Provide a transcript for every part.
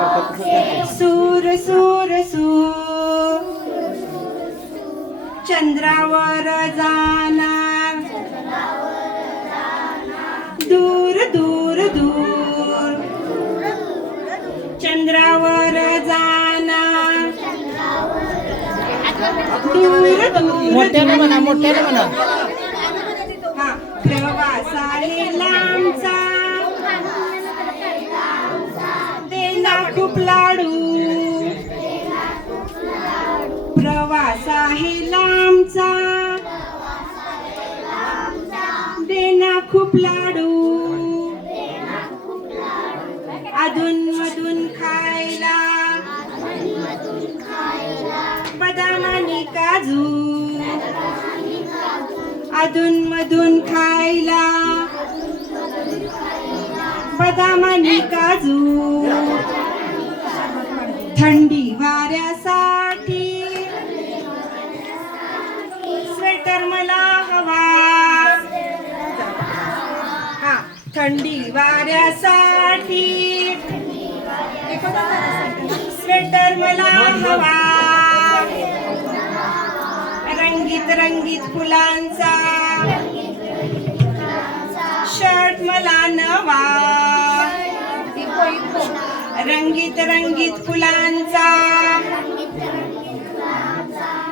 सूर सूर सूर. चंद्रावर जाणार. दूर दूर दूर. चंद्रावर जाणार. दूर दूर मोठ्याने म्हणा मोठ्याने म्हणा. हा प्रवास तूप खूप लाडू प्रवास आहे लांबचा. देना खूप लाडू अधून मधून खायला. बदाम आणि काजू. अधून मधून खायला. बदाम आणि काजू. थंडी वाऱ्यासाठी. स्वेटर मला हवा. हा थंडी वाऱ्यासाठी. स्वेटर मला हवा. रंगीत रंगीत फुलांचा. शर्ट मला नवा. रंगीत रंगीत फुलांचा.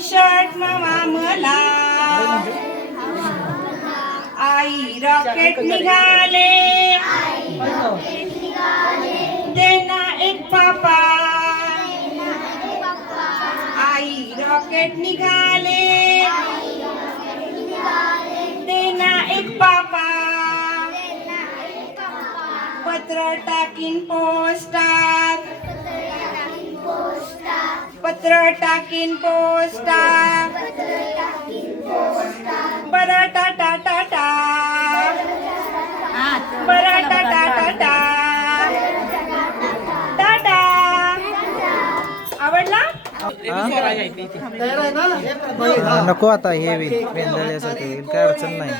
शर्ट मामा मला. आई रॉकेट निघाले. देना एक पापा आई रॉकेट निघाले. पत्र टाकीन पोस्टात. पत्र टाकीन पोस्टात. बरं टाटा टाटा बरं टाटा टाटा टाटा आवडला तयार आहे ना नको आता हे होईल काय अडचण नाही.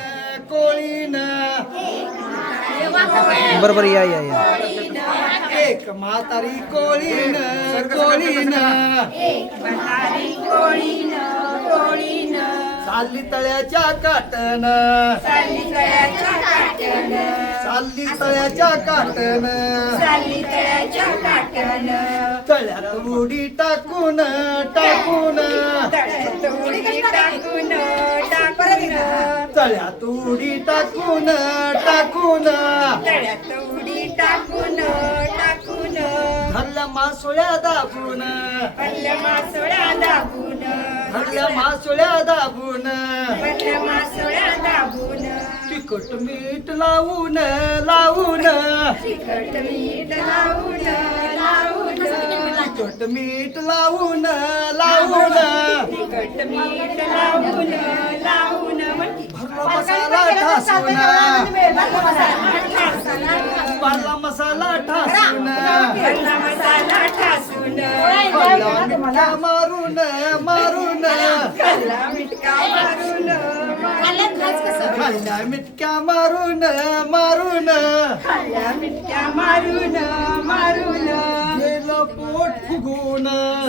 कोळीन बरोबर या या या. एक म्हातारी कोळीन कोळीन. म्हातारी कोळीन कोळीन. चालली तळ्याच्या काटन. चालली तळ्याच्या काटन. तळ्यात उडी टाकून टाकून. तळ्यात उडी टाकून टाकून. तळ्यात उडी टाकून टाकून. तळ्यात उडी टाकून टाकून. धरल्या मासोळ्या दाबून. पडल्या मासोळ्या दाबून. धरल्या मासोळ्या दाबून. पडल्या मासोळ्या दाबून. तिखट मीठ लावून लावून. तिखट मीठ लावून लावून. तिखट मीठ लावून लावून. तिखट मीठ लावून म्हणती भरला मसाला ठासून पाला मसाला ठासून. मारून मारून. खाल्ल्या मिटक्या मारून मारून मिटक्या मारून मारून. गेलं पोट फुगून.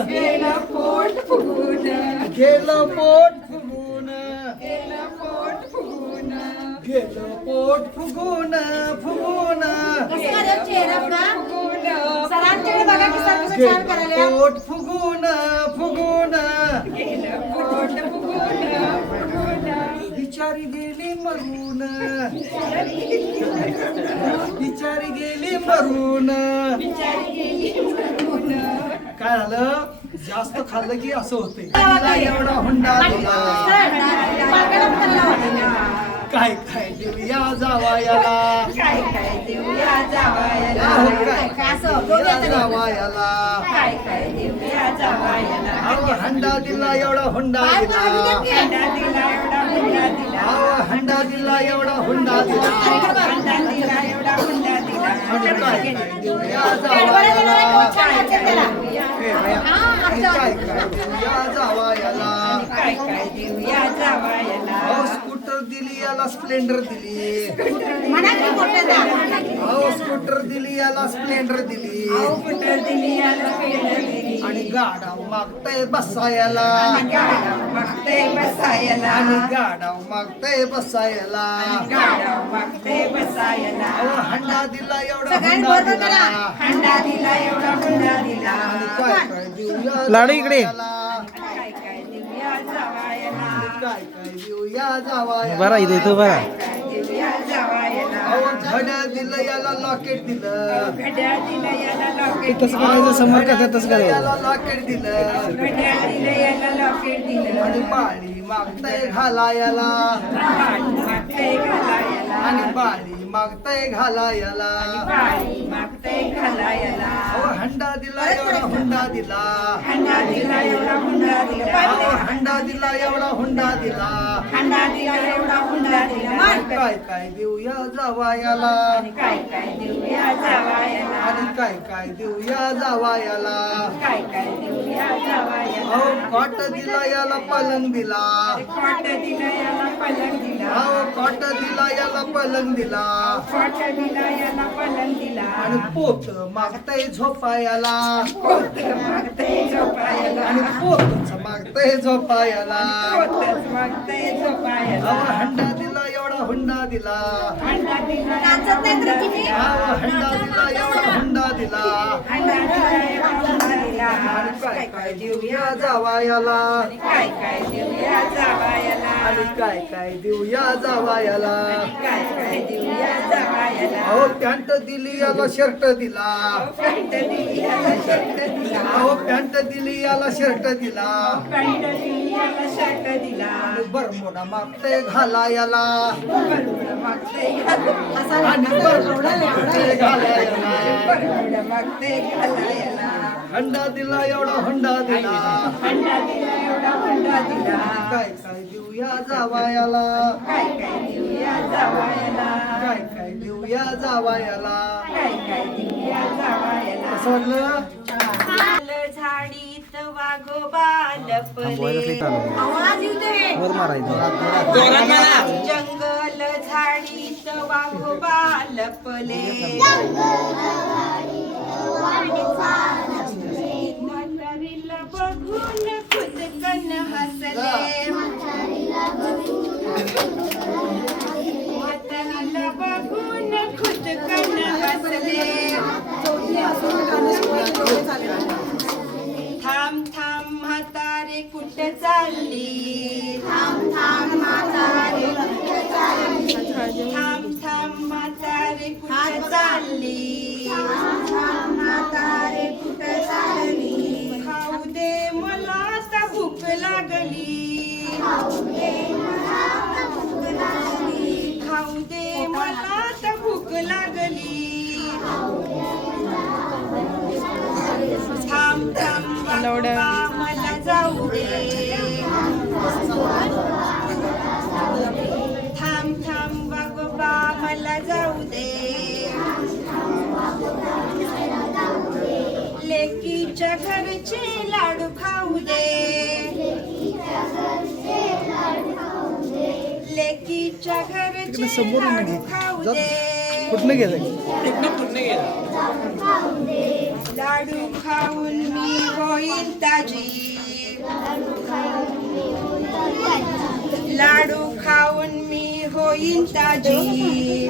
गेलं पोट फुगून. गेलं पोट फुगून. गेलं पोट फुगून. गेलं पोट फुगून फुगून. गेलं पोट फुगून फुगून. गेलं पोट फुगून फुगून. बिचारी गेली मरून. बिचारी गेली मरून. काय झालं? जास्त खाल्लं की असं होते एवढा हुंडा दिला काय काय देऊया जावा याला. काय काय देऊया जावायला काय काय देऊया जावा याला. काय काय देऊया जावायला अहो हंडा दिला एवढा हुंडा दिला. अंडा दिला एवढा हुंडा दिला. अहो हंडा दिला एवढा हुंडा दिला. अंडा दिला एवढा हुंडा दिला. काय काय देऊया जावा याला. काय काय देऊया हे काय काय देऊया जावायला दिली याला स्प्लेंडर दिली. म्हणा की मोठं जा. अहो स्कूटर दिली याला स्प्लेंडर दिली. कुठं दिली याला पेंडर दिली. आणि गाडा मागतय बसायला. गाडा मागते बसायला. आणि गाडा मागतय बसायला. गाडा मागते बसायला. अहो हंडा दिला एवढा सगळ्यांनी हुंडा बरोबर दिला. करा. हंडा दिला एवढा हुंडा दिला. आणि काय काय देऊया लाडू इकडे. काय काय देऊया जावयाला. बरा इथे तू बरा. घड्याळ दिलं याला लॉकेट दिलं. घड्याळ दिलं याला लॉकेट कसं करायचं समोर कसं तसं करायचं याला लॉकेट दिलं. घड्याळ दिलं याला लॉकेट दिलं. आणि मागतय पाणी घालायला. आणि मागतय पाणी घालायला. अहो हंडा दिला एवढा हुंडा दिला. हंडा दिला एवढा हुंडा दिला हंडा दिला एवढा हुंडा दिला. हंडा दिला एवढा हुंडा दिला. काय काय देऊया जावायाला. काय काय देऊया जावायला. आणि काय काय देऊया जावायाला. काय काय देऊया जावायला. अहो कॉट दिला याला पलंग दिला. पाट दिला याला पलंग दिला. अहो कॉट दिला याला पलंग दिला. पाट दिला याला पलंग दिला. आणि पोत मागतय झोपायाला. पोत मागते झोपायला. आणि पोतच मागतय झोपायला अहो हंडा दिला एवढा हुंडा दिला. हंडा दिला. हंडा दिला एवढा हुंडा दिला. काय काय देऊया जावायाला. काय काय देऊया आणि काय काय देऊया जावायाला. काय काय देऊया अहो पॅन्ट दिली याला शर्ट दिला. पॅन्ट दिली याला शर्ट दिला अहो पॅन्ट दिली याला शर्ट दिला. पॅन्ट दिली याला शर्ट दिला बरमोडा घाला याला. आणि बरमोडा घाला याला. हंडा दिला एवढा हुंडा दिला. अंडा दिला एवढा हुंडा दिला. काय काय देऊया जावायाला. काय काय देऊया जावायला. काय काय देऊया जावायाला. काय काय देऊया जावायला. कसं वाटलं? झाडीत वाघोबा लपले जंगल झाडीत वाघोबा लपले थांब थांब म्हातारे कुठ चालली? थांब थांब म्हातारे थांब थांब म्हातारे कुठ चालली? म्हातारे कुठ चालली? खाऊ दे मला आता भूक लागली. थांब थांब वाघोबा, मला जाऊ दे थांब थांब वाघोबा मला जाऊ दे. लेकीच्या घरचे लाडू खाऊ दे लेकीच्या घरचे लाडू खाऊ दे कुठनं गेलंय लाडू खाऊन मी होईन ताजी लाडू खाऊन मी होईन ताजी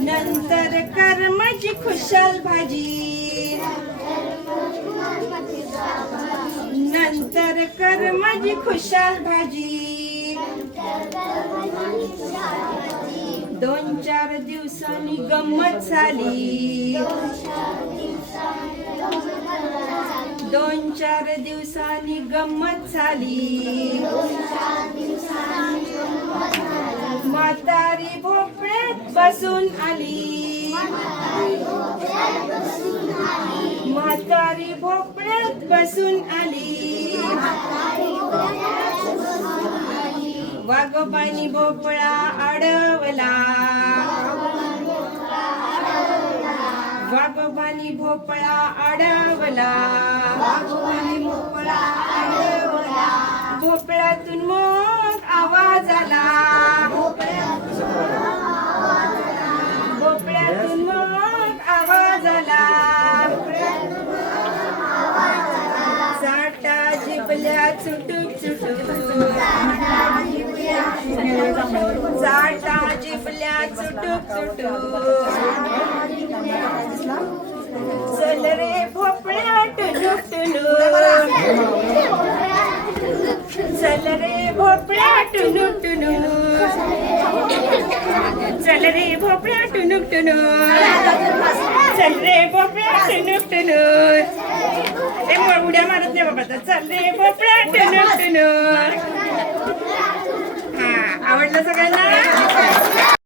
नंतर कर माझी खुशाल भाजी नंतर कर माझी खुशाल भाजी. दोन चार दिवसांनी गंमत झाली. दोन चार दिवसांनी गंमत झाली. म्हातारी भोपळ्यात बसून आली. म्हातारी भोपळ्यात बसून आली. वाघोबानी भोपळा अडवला. वाघोबानी भोपळा अडवला. भोपळातून मग आवाज आला. भोपळ्यातून मग आवाज आला. साठा जिबल्या चुटूक चुटुक. साठा जिबल्या चुटुक चुटुक चल रे भोपळ्या टुलुक टुनुक चल रे भोपळ्या टुनुक. टुनुक चल रे भोपळ्या टुनुक टुनुक. चल रे भोपळ्या टुनुक टुनुक ए उड्या मारत नाही बाबा चल रे भोपळ्या टुनुक टुनुक. आवडलं सगळ्यांना?